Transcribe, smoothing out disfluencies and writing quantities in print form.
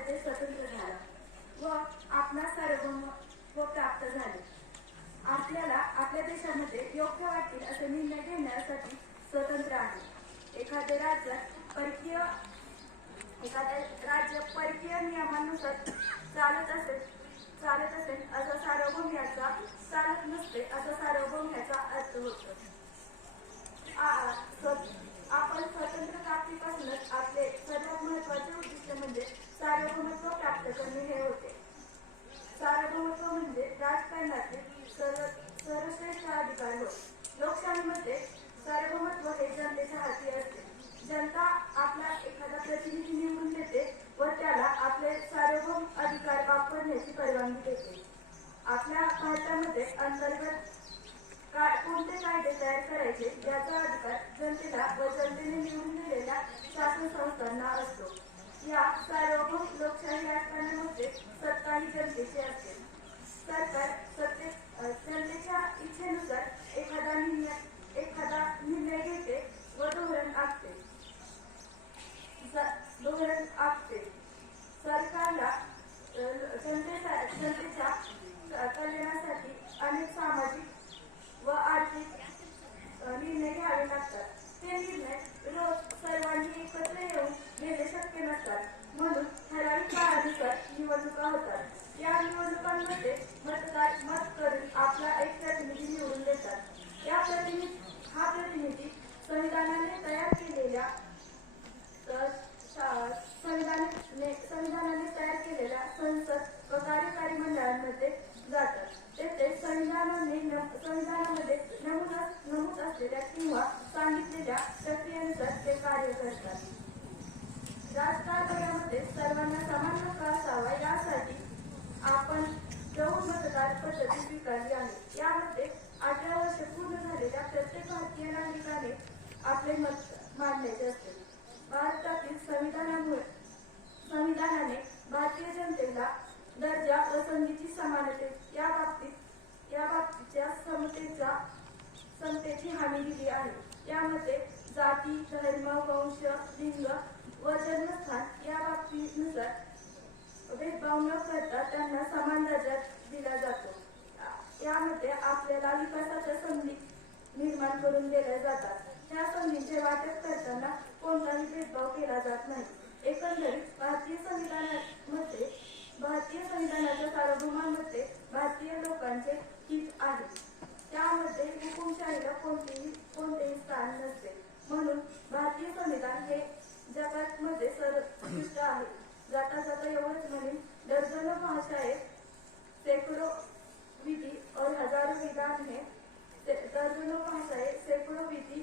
भारत देश स्वतंत्र झाला व आपला सार्वभौमत्व प्राप्त झाले. आपल्याला आपल्या देशामध्ये योग्य वाटतील असे निर्णय घेण्यासाठी स्वतंत्र आहे. एखादे राज्य परकीय नियमानुसार चालत असेल असं सार्वभौम्याचा चालत नसते असं सार्वभौम्याचा अर्थ होतो. आपण स्वतंत्र प्राप्तीपासूनच आपले सर्वात महत्वाचे उद्दिष्ट म्हणजे सार्वभौमत्व प्राप्त करणे हे होते. सार्वभौमत्व म्हणजे राजकारणातील सर्वश्रेष्ठ अधिकार होय. लोकशाहीमध्ये सार्वभौमत्व हे जनतेच्या हाती असते. जनता आपला एखादा प्रतिनिधी निवडून देते व त्याला आपले सार्वभौम अधिकार वापरण्याची परवानगी देते. आपल्या भारतामध्ये अंतर्गत कोणते कायदे तयार करायचे याचा अधिकार जनतेला व जनतेने निवडून दिलेल्या शासन संस्थांना असतो. या सार्वभौम लोकशाही राजकारणामध्ये सत्ता ही जनतेची असते. सरकार जनतेच्या इच्छेनुसार एखादा निर्णय घेते व धोरण आखते. सरकारला जनतेच्या कल्याणासाठी अनेक सामाजिक व आर्थिक निर्णय घ्यावे लागतात. ते निर्णय रोज सर्वांनी एकत्र येऊन घेणे शक्य नसतात. म्हणून ठराविक काळानुसार निवडणुका होतात. या निवडणुकांमध्ये मतदार मत करून आपला एक प्रतिनिधी निवडून देतात. हा प्रतिनिधी संविधानाने तयार केलेल्या संसद व कार्यकारी मंडळांमध्ये जातात. तेथे संविधानामध्ये नमूद असलेल्या किंवा सांगितलेल्या प्रक्रियेनुसार ते कार्य करतात. राजकारणामध्ये सर्वांना समान हक्क असावा यासाठी आपण प्रौढ मतदार पद्धती स्वीकारली आहे. यामध्ये 18 वर्षे पूर्ण झालेल्या प्रत्येक भारतीय नागरिकाने आपले मत मांडायचे असते. भारतातील संविधानाने भारतीय जनतेला दर्जा व संधीची समानते याबाबतीच्या समतेची हमी दिली आहे. यामध्ये जाती, धर्म, वंश, लिंग व जन्मस्थान या बाबतीनुसार भेदभाव न करता त्यांना समान दर्जा दिला जातो. यामध्ये आपल्याला विकासाच्या संधी निर्माण करून दिल्या जातात. त्या संधीचे वाटप करताना कोणताही भेदभाव केला जात नाही. एकंदरीत भारतीय संविधानाच्या सार्वभौमामध्ये भारतीय लोकांचे हित आहे. त्यामध्ये हुकुमशाहीला कोणतेही स्थान नसते. म्हणून भारतीय संविधान हे जगामध्ये सर्वोत्कृष्ट आहे. जाता जाता एवढंच म्हणेन, दर्जनों भाषाएं, सैकड़ों विधि और हजारों विधान हैं. दर्जनों भाषाएं, सैकड़ों विधि